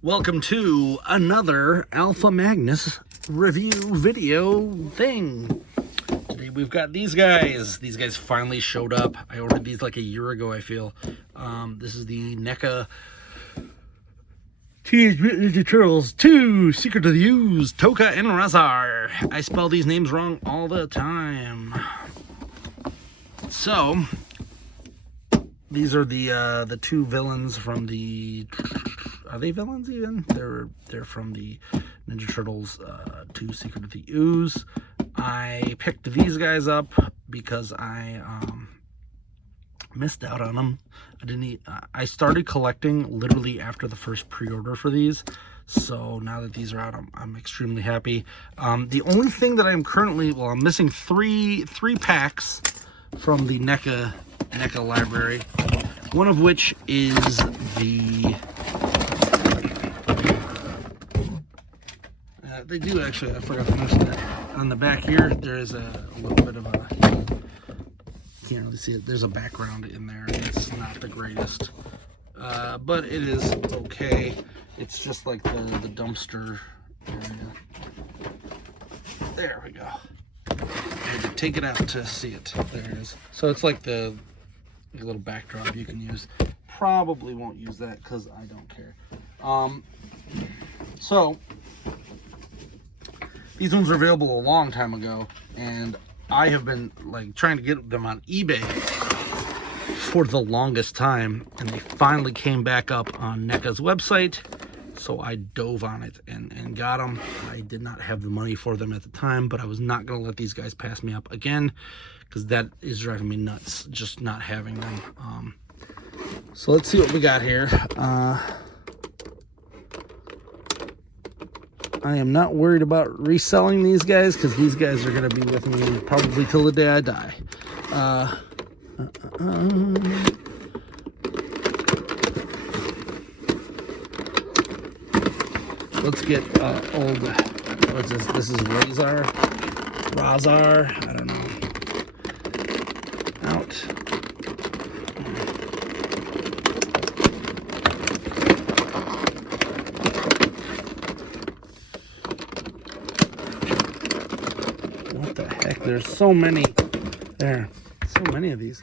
Welcome to another Alpha Magnus review video thing. Today we've got these guys. These guys finally showed up. I ordered these like a year ago, I feel. This is the Neca Teenage Mutant Ninja Turtles 2 Secret of the Ooze, Tokka and Rahzar. I spell these names wrong all the time. So, these are the two villains from the... Are they villains even? They're from the Ninja Turtles 2 Secret of the Ooze. I picked these guys up because I missed out on them. I started collecting literally after the first pre-order for these. So now that these are out, I'm extremely happy. The only thing that I'm currently, I'm missing three packs from the Neca library. One of which is the... they do actually, I forgot to mention that. On the back here, there is a little bit of a, you can't really see it, there's a background in there. It's not the greatest, but it is okay. It's just like the dumpster area. There we go. I had to take it out to see it. There it is. So it's like the little backdrop you can use. Probably won't use that because I don't care. So these ones were available a long time ago, and I have been like trying to get them on eBay for the longest time, and they finally came back up on Neca's website, so I dove on it and got them. I did not have the money for them at the time, but I was not going to let these guys pass me up again, because that is driving me nuts, just not having them. So let's see what we got here. I am not worried about reselling these guys because these guys are going to be with me probably till the day I die. Let's get old. What's this? This is Rahzar. I don't know. Out. What the heck? There's so many. There. So many of these.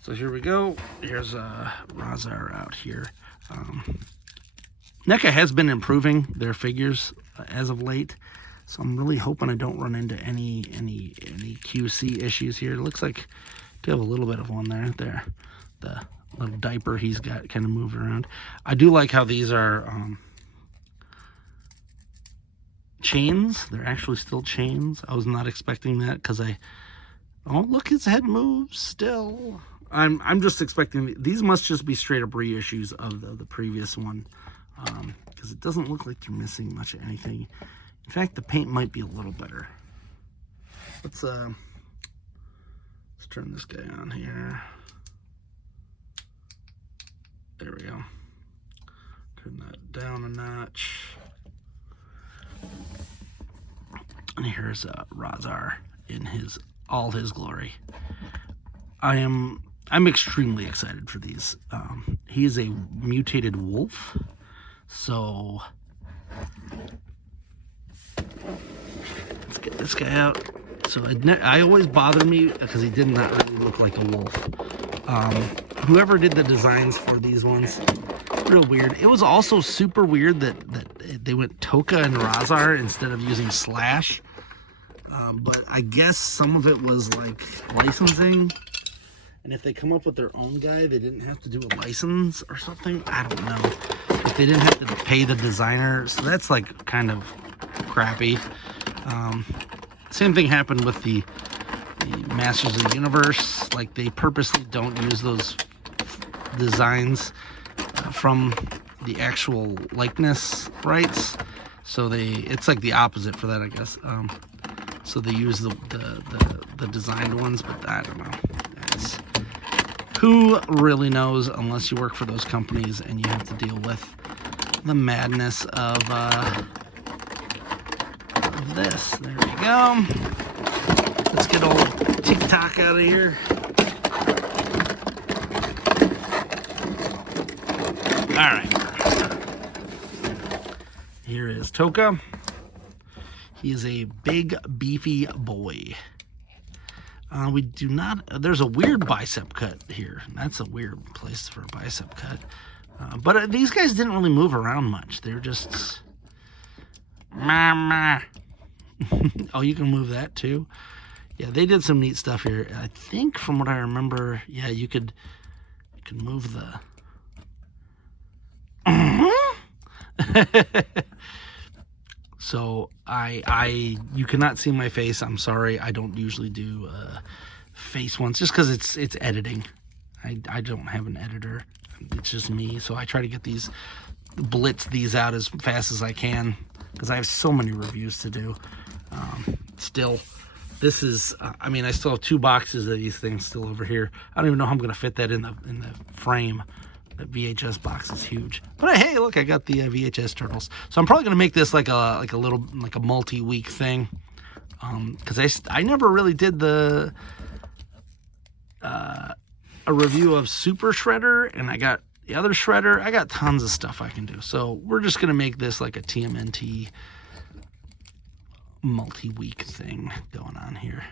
So here we go. Here's Rahzar out here. Neca has been improving their figures as of late. So I'm really hoping I don't run into any QC issues here. It looks like I do have a little bit of one there. The little diaper he's got kind of moved around. I do like how these are chains. They're actually still chains. I was not expecting that because oh, look, his head moves still. I'm just expecting these must just be straight up reissues of the previous one, because it doesn't look like you're missing much of anything. In fact, the paint might be a little better. Let's turn this guy on here. There we go. Turn that down a notch. And here's Rahzar in all his glory. I'm extremely excited for these. He is a mutated wolf, so let's get this guy out. So I always bothered me because he did not really look like a wolf. Whoever did the designs for these ones, real weird. It was also super weird that they went Tokka and Rahzar instead of using Slash. But I guess some of it was like licensing. And if they come up with their own guy, they didn't have to do a license or something. I don't know. But they didn't have to pay the designer. So that's like kind of crappy. Same thing happened with the Masters of the Universe. Like they purposely don't use those designs from the actual likeness rights. So it's like the opposite for that, I guess. So they use the designed ones, but I don't know. Who really knows unless you work for those companies and you have to deal with the madness of this. There we go. Let's get old TikTok out of here. All right. Here is Tokka. He is a big, beefy boy. We do not... There's a weird bicep cut here. That's a weird place for a bicep cut. But these guys didn't really move around much. They're just... Mama. Oh, you can move that too? Yeah, they did some neat stuff here. I think from what I remember, yeah, you could move the... So you cannot see my face. I'm sorry. I don't usually do face ones just because it's editing. I don't have an editor. It's just me. So I try to get blitz these out as fast as I can because I have so many reviews to do. Still, this is. I mean, I still have 2 boxes of these things still over here. I don't even know how I'm gonna fit that in the frame. That VHS box is huge. But hey, look, I got the VHS turtles. So I'm probably gonna make this like a multi-week thing, because I never really did a review of Super Shredder, and I got the other Shredder. I got tons of stuff I can do. So we're just gonna make this like a TMNT multi-week thing going on here.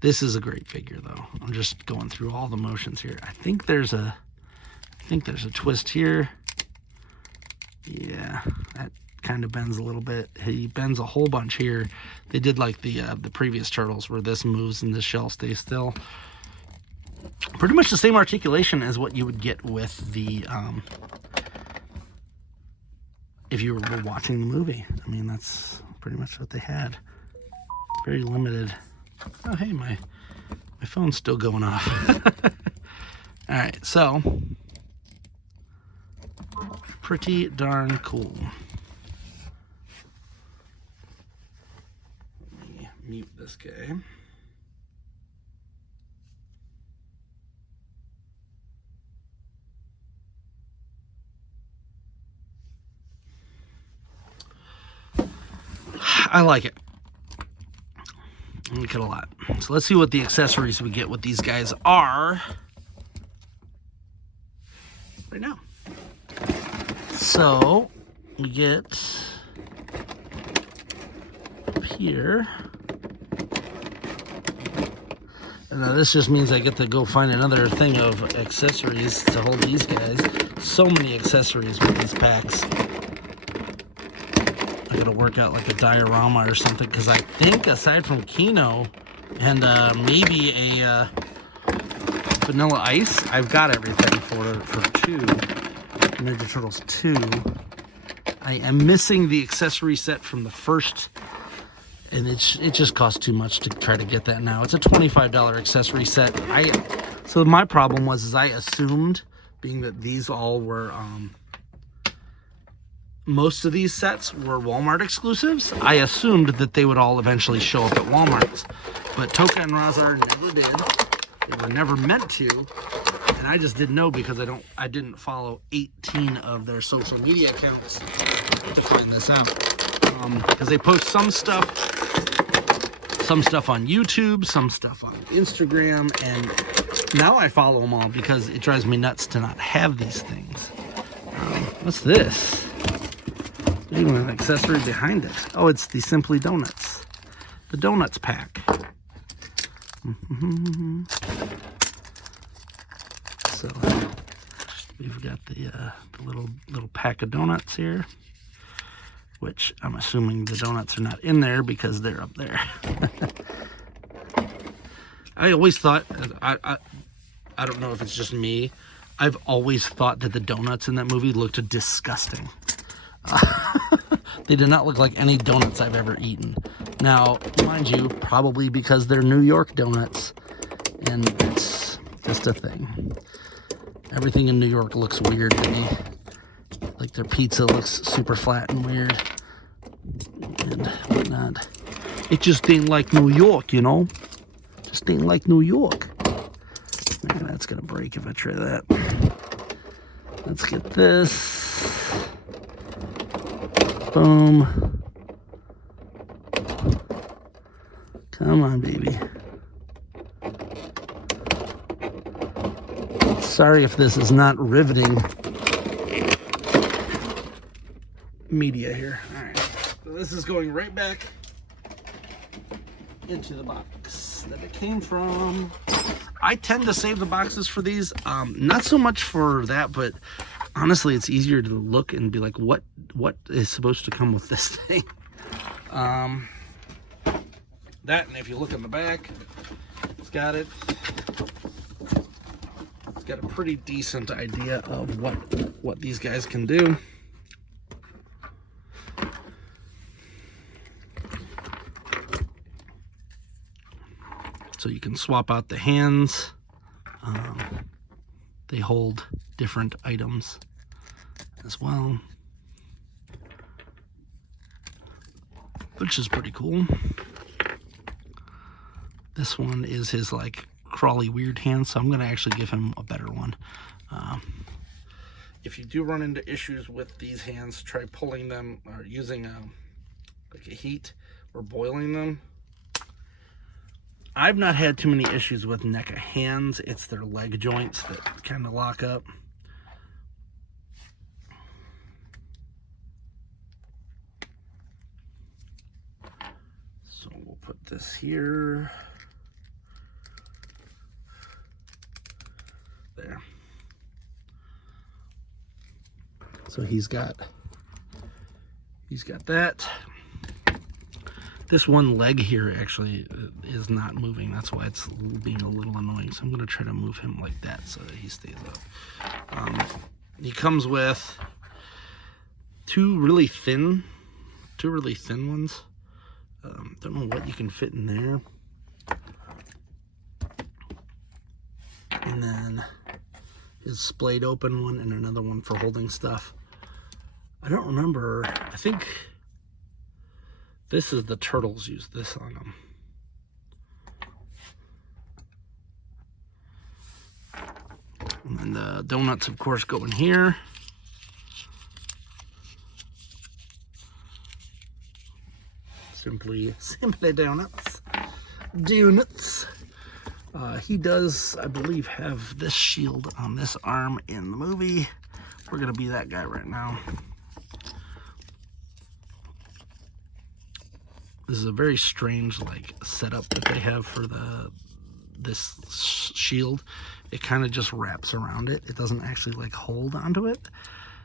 This is a great figure though. I'm just going through all the motions here. I think there's a twist here. Yeah, that kind of bends a little bit. He bends a whole bunch here. They did like the previous turtles where this moves and this shell stays still. Pretty much the same articulation as what you would get with the if you were watching the movie. I mean, that's pretty much what they had. Very limited. Oh, hey, my phone's still going off. All right, so pretty darn cool. Let me mute this guy. I like it. I like it a lot. So let's see what the accessories we get with these guys are right now. So we get up here. And now this just means I get to go find another thing of accessories to hold these guys. So many accessories with these packs. I gotta work out like a diorama or something, because I think aside from Kino and maybe a Vanilla Ice, I've got everything for 2 Ninja Turtles 2. I am missing the accessory set from the first, and it just costs too much to try to get that now. It's a $25 accessory set. So my problem was I assumed, being that these all were most of these sets were Walmart exclusives, I assumed that they would all eventually show up at Walmart's. But Tokka and Rahzar never did. They were never meant to. And I just didn't know because I didn't follow 18 of their social media accounts to find this out. Because they post some stuff on YouTube, some stuff on Instagram, and now I follow them all because it drives me nuts to not have these things. What's this? There's even an accessory behind it. Oh, it's the Simply Donuts. The Donuts pack. So we've got the little pack of donuts here, which I'm assuming the donuts are not in there because they're up there. I always thought, I don't know if it's just me, I've always thought that the donuts in that movie looked disgusting. They did not look like any donuts I've ever eaten. Now, mind you, probably because they're New York donuts, and it's just a thing. Everything in New York looks weird to me. Like their pizza looks super flat and weird, and whatnot. It just ain't like New York, you know? Just ain't like New York. Man, that's gonna break if I try that. Let's get this. Boom. Come on, baby. Sorry if this is not riveting. media here. All right, so this is going right back into the box that it came from. I tend to save the boxes for these, not so much for that, but honestly, it's easier to look and be like, what is supposed to come with this thing? That, and if you look in the back, it's got a pretty decent idea of what these guys can do. So you can swap out the hands. They hold different items as well, which is pretty cool. This one is his like crawly weird hand, so I'm going to actually give him a better one. If you do run into issues with these hands, try pulling them or using like a heat or boiling them. I've not had too many issues with Neca hands. It's their leg joints that kind of lock up. So we'll put this here. There. So he's got that. This one leg here actually is not moving. That's why it's being a little annoying. So I'm going to try to move him like that so that he stays up. He comes with two really thin ones. Don't know what you can fit in there. And then his splayed open one and another one for holding stuff. I don't remember. I think this is the turtles use this on them. And then the donuts, of course, go in here. Simply donuts. Donuts. He does, I believe, have this shield on this arm in the movie. We're gonna be that guy right now. This is a very strange like setup that they have for this shield. It kind of just wraps around it. It doesn't actually like hold onto it.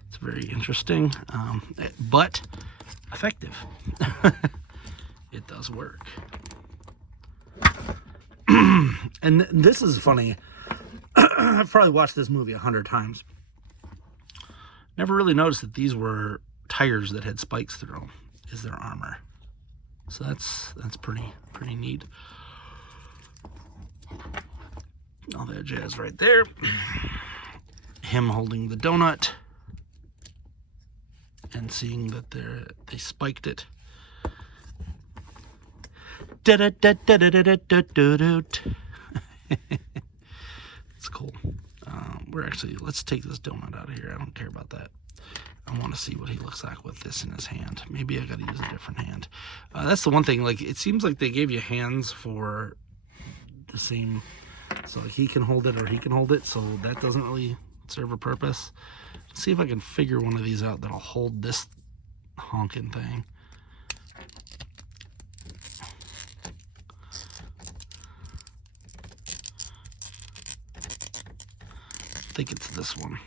It's very interesting, but effective. It does work. And this is funny. I've probably watched this movie 100 times. Never really noticed that these were tires that had spikes through them as their armor. So that's pretty neat. All that jazz right there. Him holding the donut and seeing that they spiked it. It's cool. Let's take this donut out of here. I don't care about that. I want to see what he looks like with this in his hand. Maybe I got to use a different hand. That's the one thing. Like, it seems like they gave you hands for the same, so he can hold it or he can hold it. So that doesn't really serve a purpose. Let's see if I can figure one of these out that'll hold this honking thing. I think it's this one.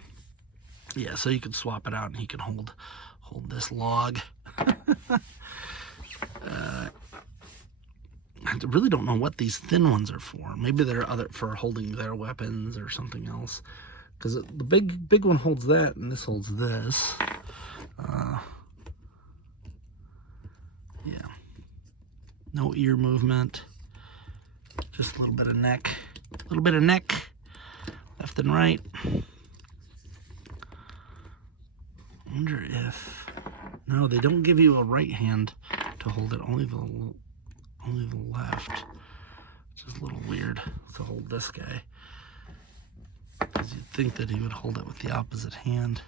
Yeah, so you can swap it out and he can hold this log. I really don't know what these thin ones are for. Maybe they're for holding their weapons or something else. Because the big one holds that and this holds this. Yeah. No ear movement. Just a little bit of neck. A little bit of neck. Left and right. I wonder if... No, they don't give you a right hand to hold it. Only the left. Which is a little weird to hold this guy. Because you'd think that he would hold it with the opposite hand.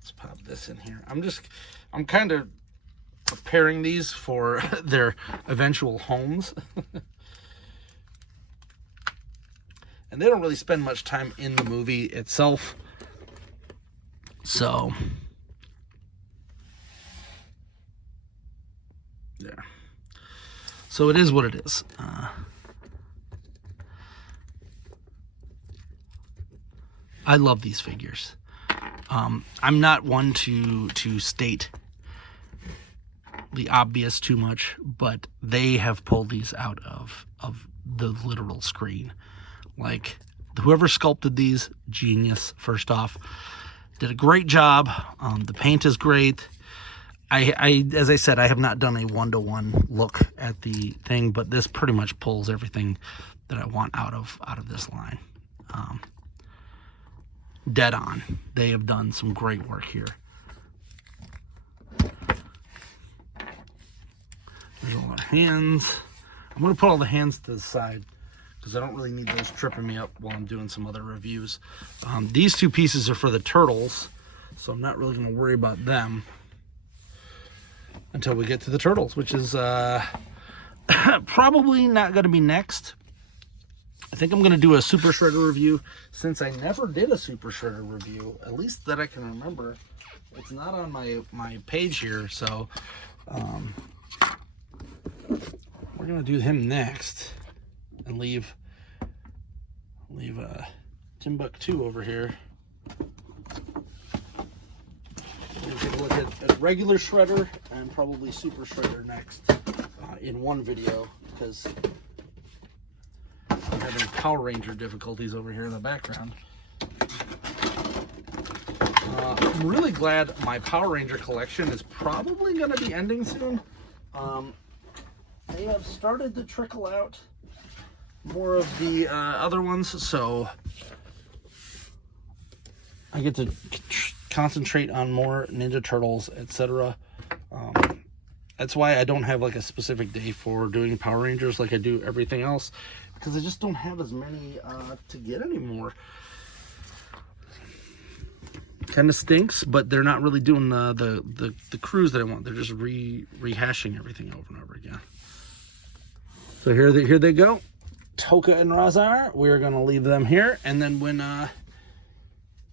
Let's pop this in here. I'm kind of preparing these for their eventual homes. And they don't really spend much time in the movie itself. So there. So it is what it is. I love these figures. I'm not one to state the obvious too much, but they have pulled these out of the literal screen. Like, whoever sculpted these, genius, first off. Did a great job. The paint is great. As I said, I have not done a one-to-one look at the thing, but this pretty much pulls everything that I want out of this line. Dead on. They have done some great work here. There's a lot of hands. I'm going to put all the hands to the side because I don't really need those tripping me up while I'm doing some other reviews. These two pieces are for the turtles, so I'm not really going to worry about them until we get to the turtles, which is probably not going to be next. I think I'm going to do a Super Shredder review, since I never did a Super Shredder review, at least that I can remember. It's not on my page here, so we're going to do him next and leave Timbuktu over here. We're going to take a look at regular Shredder and probably Super Shredder next in one video, because I'm having Power Ranger difficulties over here in the background. I'm really glad my Power Ranger collection is probably going to be ending soon. They have started to trickle out more of the other ones, so I get to concentrate on more Ninja Turtles, etc. That's why I don't have like a specific day for doing Power Rangers like I do everything else, because I just don't have as many to get anymore. Kind of stinks, but they're not really doing the crews that I want. They're just rehashing everything over and over again. So here they go, Tokka and Rahzar. We're gonna leave them here, and then when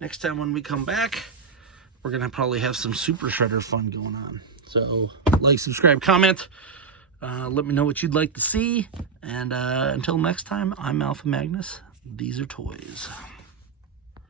next time when we come back, we're gonna probably have some Super Shredder fun going on. So like, subscribe, comment. Let me know what you'd like to see. And until next time, I'm Alpha Magnus. These are toys.